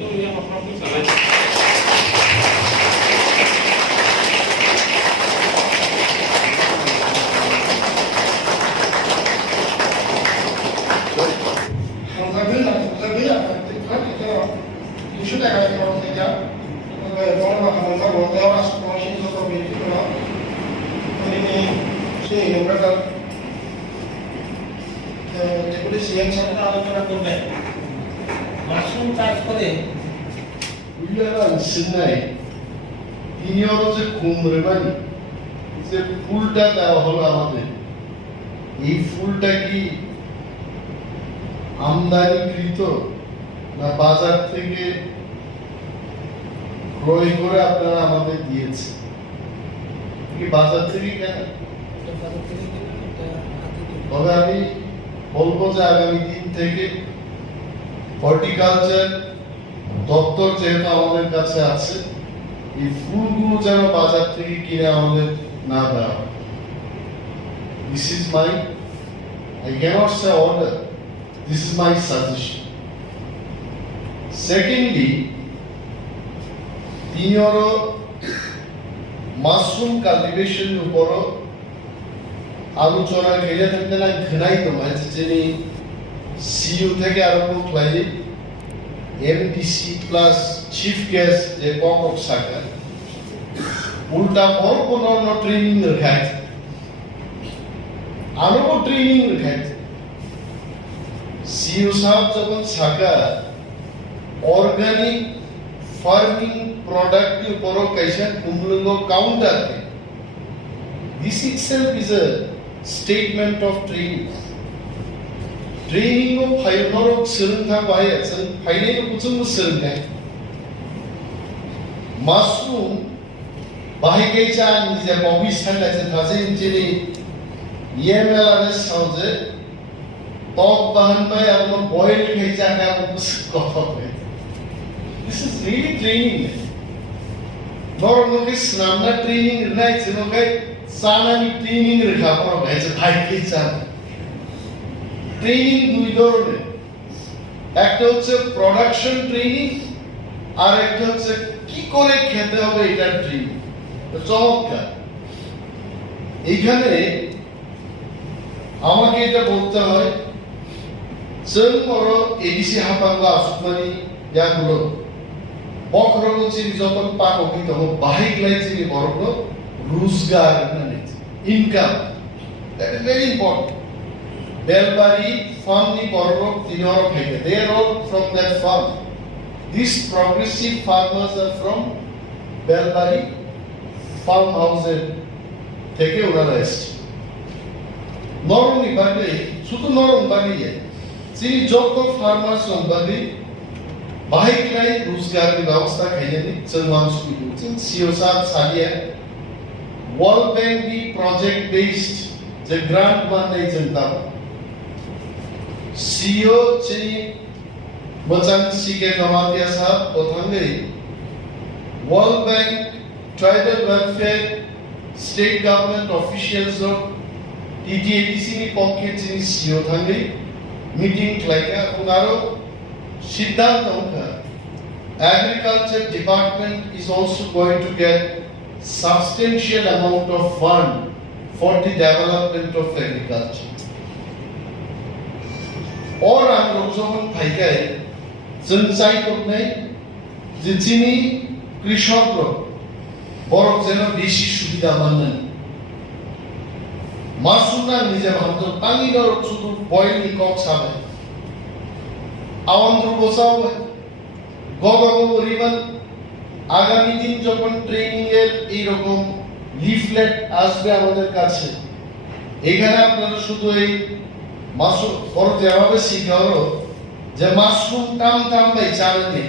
itu yang apa-apa salah. CEM সাথে আলোচনা করবেন মাশরুম চাষ করে 우리나라 신나이 이녀로 제 কুমড়ানি যে ফুলটা দেওয়া হলো আমাদের এই ফুলটা কি আমদানিকৃত না বাজার থেকে ক্রয় করে আপনারা আমাদের দিয়েছে কি বাজার থেকে কেন তবে আমি বলবো যে আগামী দিন থেকে হর্টিকালচার দপ্তর যেহেতু আমাদের কাছে আছে এই ফুলগুলো যেন বাজার থেকে কিনে আমাদের না দেওয়া হয় this is my I cannot say order this is my suggestion secondly তিনিও মাশরুম কাল্টিভেশন উপরও আলোচনা গেলে থাকতে না ঘনাই তোমায় যিনি সিইও থেকে আরম্ভ করে এমডিসি প্লাস চিফ গেস্ট যে কোকবরক শাখা উল্টা বড় কোনো ট্রেনিং রাখায় আরো ট্রেনিং রাখায় সিইও সাহেব যখন শাখা অর্গানিক ফার্মিং প্রোডাক্ট के ऊपर कैसे कुमलंगो काउंटर थे this itself is a statement of training training को फाइनल सिरन था बाय सन फाइनल को कुछ मुझ सिरन है मशरूम बाही के चान जिसे बॉबी स्टैंड ऐसे था से इंजीनी ये मेला ने समझे टॉप बहन में अपना बॉयल के चान का कुछ कथा है this is really training normal स्नामना ट्रेनिंग नहीं चलो के सानानी ट्रेनिंग रखा पर ऐसे भाई के चान ट्रेनिंग দুই ধরনের একটা হচ্ছে প্রোডাকশন ট্রেনিং আর একটা হচ্ছে কি করে খেতে হবে এটা ট্রেনিং তো চমৎকার এইখানে আমাকে এটা বলতে হয় जों বড় এডিসি হাপাঙ্গা আসুমানি ইয়াগুলো বকরগো চিনি যতন পাককি তো বাহিকলাই চিনি বড় রোজগার মানে income that is very important Belbari farm ni borok tinor khete they are all from that farm these progressive farmers are from Belbari farmhouse থেকে ওনারা এসেছে নরমি বাড়ি শুধু নরম বাড়ি যিনি যত ফার্মার্স বাড়ি বাহিকলাই রোজগারের ব্যবস্থা খাইনি जों मानसिनि जों সিও সাহেব সালিয়া ওয়ার্ল্ড ব্যাংক দি প্রজেক্ট বেসড যে গ্রান্ট মাননাই চিন্তা सीओ चिनी बचन सीके नवातिया साहब प्रथमে world bank tribal welfare state government officials of TTADC नि पक्षे चिनी सीओ थांगे मीटिंग लाइका उनारो सिद्धांत होगा agriculture department is also going to get substantial amount of fund for the development of agriculture और हम लोग যখন ভাইকাই जों চাই করতে যে চিনি কৃষকরা বড় যেন বেশি সুবিধা পান মাসুনা নিজে ভাবতো পানির শুধু বয়েল নিকক সাবে আওয়ান্দ্র বসাও গগগো পরিমাণ আগামী দিন যখন ট্রেনিং এর এই রকম লিফলেট আসবে আমাদের কাছে এখানে আপনারা শুধু এই মাশরুম পরতে এভাবে শিখাও যে মাশরুম টাম টাম বাই চালতে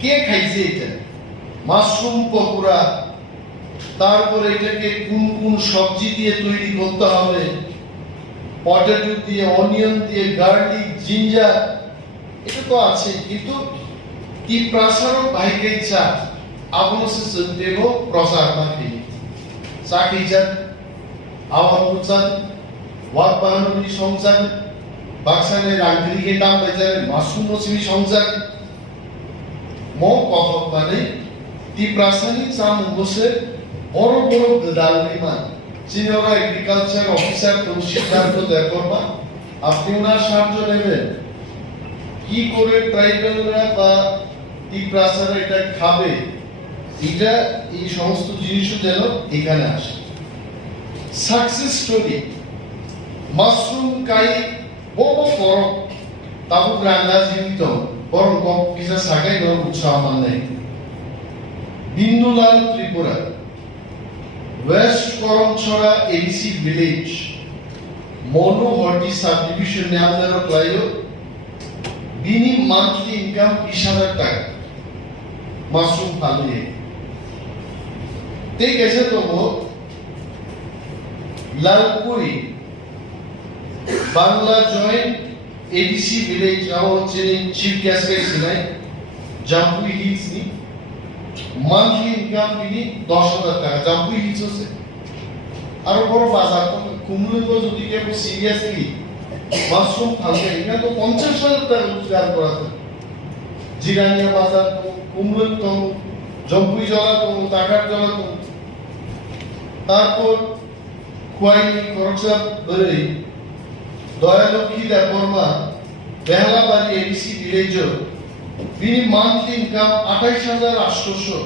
কে খাইছে এটা মাশরুম পকোড়া তারপরে এটাকে কোন কোন সবজি দিয়ে তৈরি করতে হবে পটেটো দিয়ে অনিয়ন দিয়ে গার্লিক জিঞ্জার এটা তো আছে কিন্তু কি প্রসার ভাইকে চা আপনো সে সন্দেহ প্রসার না কি চাকিজা আওয়াজুচান ওয়াকবানুনি সংসার বাক্সানের রাঙ্গিকে দাম বাজারে মাশরুম মসমি সংসার কথক মানে ত্রিপুরাসানি চাম বসে বড় বড় গদালনি মান চিনিওরা এগ্রিকালচার অফিসার তো সিদ্ধান্ত দেববর্মা আপনি ওনার সাহায্য নেবেন কি করে ট্রাইবেলরা বা ত্রিপুরাসারা এটা খাবে এটা এই সমস্ত জিনিসও যেন এখানে আসে সাকসেস স্টোরি মাশরুম কাই বড় বড় তাবু রান্না জীবিত বরং কম কিছু সাকাই ধর উৎসাহ নেই বিন্দুলাল Tripura West Karamchhara ADC village মনো হর্টি সাবডিভিশন ने আপনারা প্রায় বিনি মান্থলি ইনকাম 20,000 টাকা মাশরুম ফালিয়ে ते कैसे तो वो Lalpuri Bangla joint ADC village गाँव चेनी चीफ गेस्ट का इसमें जाम्पुई हिल्स नी मंथली इनकम बिनी 10,000 টাকা जाम्पुई हिल्स से और बड़ो बाजार तो कुमले को जो दिखे वो सीरियसली मशरूम खाते हैं इन्हें तो 50,000 টাকা रोजगार करा था जिरानिया बाजार तो कुमले तो जाम्पुई जला तो ताकार जला तो তারপর খুয়াইনি খরচা ধরে দয়ালক্ষ্মী দেববর্মা বেহালাবাড়ি এডিসি ভিলেজ তিনি মান্থলি ইনকাম 28,800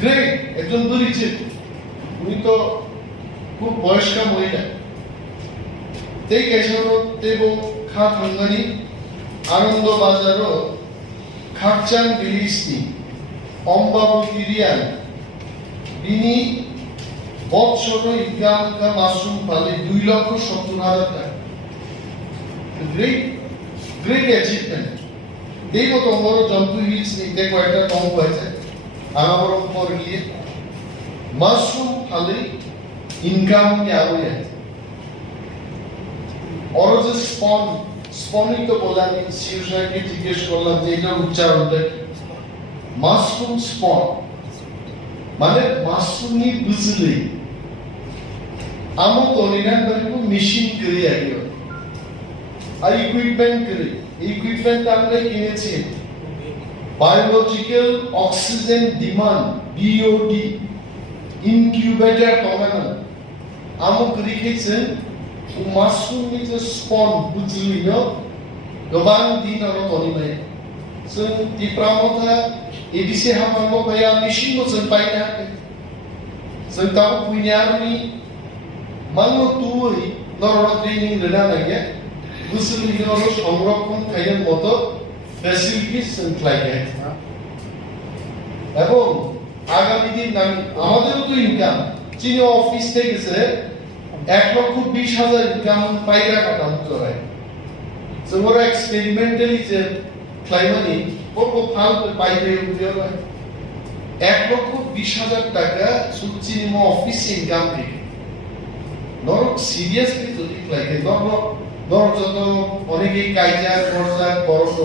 গ্রেট একজন পরিচিত উনি তো খুব বয়স্কা মহিলা ते केशव तेबो खा थांगानी आनंद बाजारो खाकचान बिलिसनी अम्बाबती रियान बिनी বছর ইনকাম কা মাশরুম পালে 2,70,000 টাকা গ্রেট গ্রেট অ্যাচিভমেন্ট দেখো তোমার জম্পু হিলস নিতে কয়টা কম হয়েছে আমার উপর গিয়ে মাশরুম পালে ইনকাম কে আরো আছে और যে স্পনিং তো বললাম সিউসাইকে জিজ্ঞেস করলাম যে এটার উচ্চারণটা কি মাশরুম স্পন মানে মাশরুমনি বুঝলে আমো তো নিরান বারিকো মেশিন করে আইও আর ইকুইপমেন্ট আমরা কিনেছি biological oxygen demand BOD incubator terminal আমো করে খেয়েছেন মাশরুমनि যে স্পন বুঝলিনো गोबां दिन आरो तनिनाय जों दिप्रामथा एडिसि हामांगो भाया मेशिनबो जों बायनो हायाखै जों दाबो फैनायानि मानो तुई नरना ट्रेनिं होना नागिया बुसुलिनो संरक्षण खायनो मतो ফ্যাসিলিটিস जों खालायनो এবং আগামী দিন আমাদেরও তো ইনকাম চিনি অফিস থেকে গেছে 1,20,000 ইনকাম পাইরা কাটা চড়ায় जोंरा एक्सपेरिमेंटली जे क्लाइमानि बको फाल पाइरे उदियो 1,20,000 টাকা সুচিনি মো অফিস ইনকাম থেকে নরক সিরিয়াসলি যদি ক্লাইকে নরক যত অনেকেই কাইজা খরচা খরচ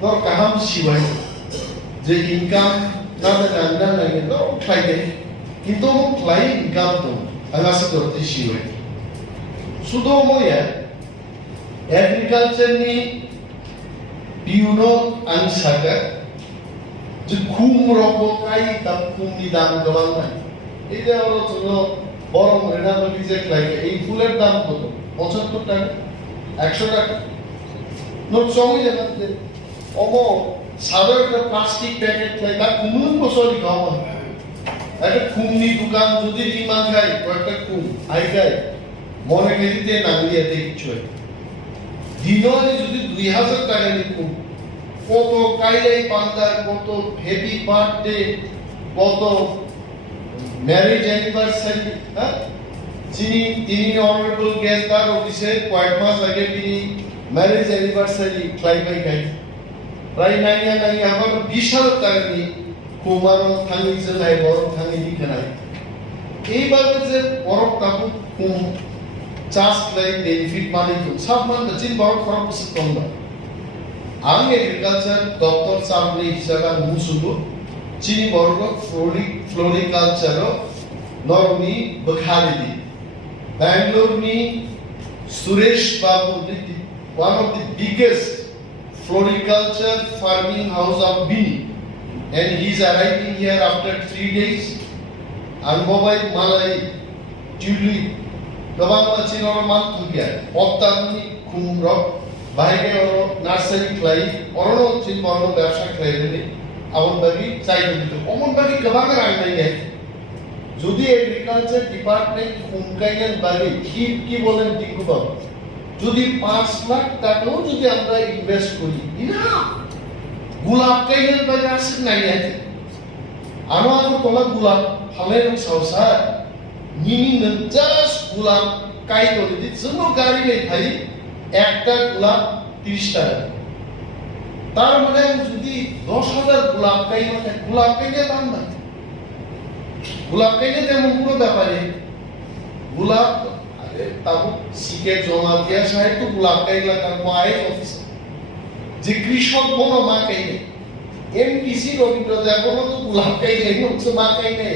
নর কাহাম শিবাই যে ইনকাম না জানা লাগে তো ক্লাইকে কিন্তু মো ক্লাই ইনকাম তো আলাসি করতে শিবাই শুধু ময়া एग्रीकल्चर नि बिउनो आं सागा जे खुम रको काई तब खुमनि दाम गोबां नाय এইটা হলো চলো বড় রেনাবলি যে লাইক এই ফুলের দাম কত 75 টাকা 100 টাকা নোট সঙ্গে জানাতে ওমো সাধারণ প্লাস্টিক প্যাকেট লাইক কুমুন বসলি খাওয়া একটা খুমনি দোকান যদি ইমান খায় কয়েকটা খুম আই গায় মনে গেলিতে নাগরিয়াতে কিছু হয় দিননে যদি 2,000 টাকা নিকু কত কাইলাই পান্তার কত হেভি বার্থডে কত ম্যারেজ অ্যানিভার্সারি হ্যাঁ তিনি অনারেবল গেস্ট তার অফিসে কয়েক মাস আগে তিনি ম্যারেজ অ্যানিভার্সারি ক্লাইমাই গাই প্রায় নাইয়া আবার 20,000 টাকা নি কুমার থাঙ্গি জেলায় বড় থাঙ্গি নিখানাই এইভাবে যে বড় কাপু কুম চাষ লাই বেনিফিট মানে তো সব মান চিন বড় খরচ বসে কম না আং এগ্রিকালচার দপ্তর সামনে হিসাবে মুসুলু চিনি বড় ফ্লোরিকালচার নরমি বখারিদি ব্যাঙ্গালোর নি সুরেশ বাবু one of the biggest floriculture farming house of Bini, and he is arriving here after 3 days. And mobile Malay tulip, Debbarma Chinoro Mantugia, Optani Kumrok, Bahige or nursery clay, Orono Chimano Basha clay, our baby, side of the common baby Kabanga and যদি agriculture department হুমকাইয়ের বাড়ি কি বলেন টিঙ্কুবাবু যদি 5 লাখ টাকাও যদি আমরা invest করি না গোলাপ কাইয়ের বাড়ি আসে নাই আছে আমার তোলা গোলাপ ফালের সাউসা নিনি নঞ্চাস গোলাপ কাই করে দি জন্য গাড়ি নেই ভাই একটা গোলাপ 30 টাকা তার মানে যদি 10,000 গোলাপ কাই মানে গোলাপ কাইয়ের দাম না গোলাপ কাইনে তেমন কোনো ব্যাপারে গোলাপ তাও সিকে জমা দিয়া সাহেব গোলাপ কাইলা তার মায়ের অফিস যে কৃষক বনো মা কাইনে এমপিসি রবীন্দ্র দেবনো তো গোলাপ কাইনে হচ্ছে মা কাইনে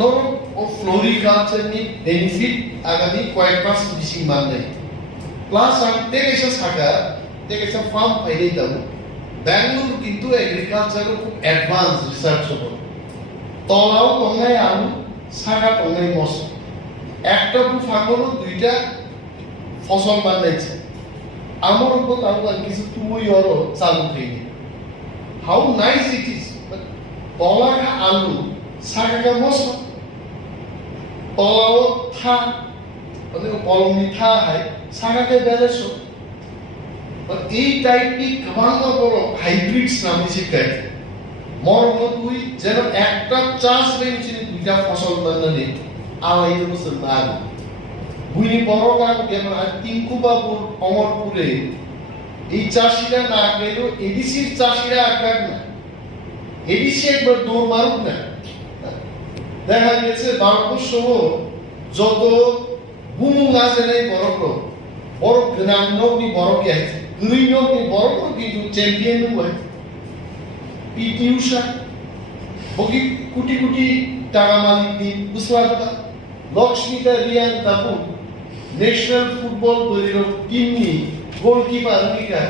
নর ও ফ্লোরিকালচার নি বেনিফিট আগামী কয়েক মাস বেশি মান নেই প্লাস আনতে গেছে শাখা দেখেছে ফার্ম ফাইলে দাও ব্যাঙ্গালোর কিন্তু এগ্রিকালচার খুব অ্যাডভান্স রিসার্চ হবে তলাও টঙ্গাই আলু শাখা টঙ্গাই মস একটা ফার্মরও দুইটা ফসল বানাইছে আমার উপর তাও কিছু তুই ওর চালু হয়নি হাউ নাইস ইট ইজ তলা আলু শাখা মস তলাও থা মানে কলমি থা হয় শাখাকে ব্যালেন্স এই টাইপনি গোबां বড় হাইব্রিডস নামে শিখায় মর্ম তুই যেন একটা চাষ বেঞ্চি দুইটা ফসল বানালে আড়াই বছর না বুইনি বড় কাজ যেন আর টিঙ্কুবাবুর অমরপুরে এই চাষিরা না গেলেও এডিসির চাষিরা আগাক না এডিসি একবার দৌড় মারুক না দেখা গেছে ভারতবর্ষ যত বুমু গাছ নেই বড় বড় গ্রামী বড় কে আছে গ্রিনী বড় কিন্তু চ্যাম্পিয়ন হয় পিটি উষা বগি কোটি কোটি টাকা মালিক দিন বুঝলাম লক্ষ্মীতা রিয়ান তাপু ন্যাশনাল ফুটবল দলের টিম নি গোলকিপার উইকার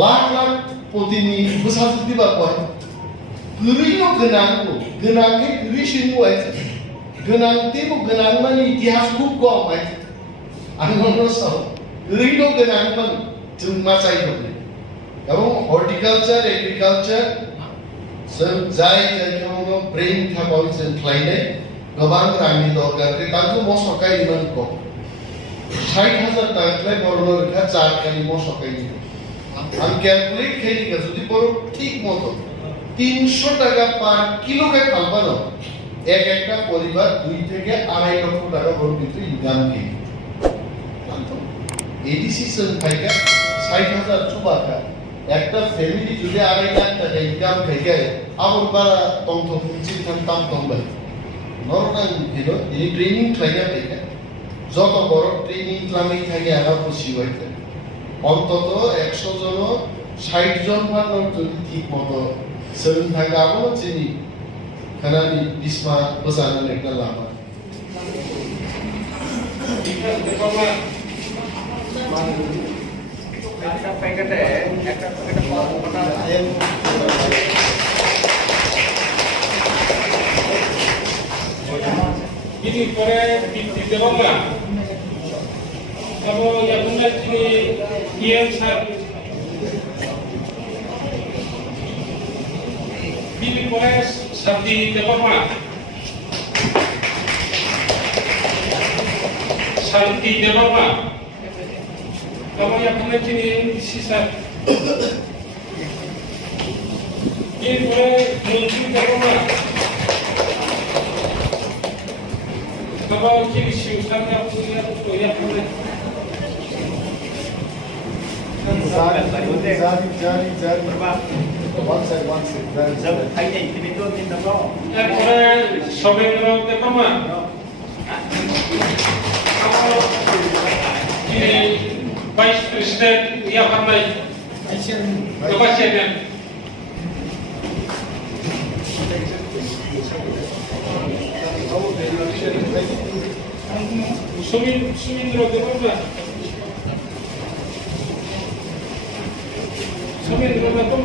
লাখ লাখ প্রতিনি বুঝাতে দিবা কয় গরিনো গনাকে গরিশিনু আছে গনান্তে গনানমানি ইতিহাস খুব কম আছে আমি মনে সব গরিনো গনানমান জুমা চাই হবে এবং হর্টিকালচার এগ্রিকালচার যাই যাইখানে ব্রেইন থাকাইছেন ख्लायनाय गोबां रांनि दरकार तांखौ मसकाय इमान कम 60,000 टाकाय बरनो रेखा चारखानि मसकाय आं क्यालकुलेट खाइनिका जुदि बरो ठीक मतो 300 টাকা পার কিলোকে ফালবানো এক একটা পরিবার 2 থেকে 2.5 লক্ষ টাকা বড় কিন্তু ইনকাম কি এডিসি সংখ্যাটা 60,000 চুবাকা একটা ফ্যামিলি যদি 2.5 লাখ টাকা ইনকাম খাইগে আবার বারা তন্ত চিন্তা তাম তম্বাই নরনাং দিলো এই ট্রেনিং খাইয়া পাইকা যত বড় ট্রেনিং ক্লামে থাকে আগা বসি হইতে অন্তত 100 জন 60 জন ফান্ডর যদি ঠিক মতো সেভেন থাকে আবো চিনি খানানি বিস্মা বসানোর একটা লাভ একটা প্যাকেটে পাওয়া ini pore di Debbarma kalau yang benar ini kian sar ini pore sar di Debbarma sar di Debbarma kalau yang benar ini sisa ini pore muncul Debbarma kalau kini siusannya punya tuh ya boleh. Jari berapa? One side. Jam kayaknya itu minta bro. Pore sobeng orang Debbarma. Kalau ini Vice President ya pandai. Kepastian. Sumin lo Debbarma. Kami naman ito,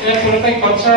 Yang berkait bangsa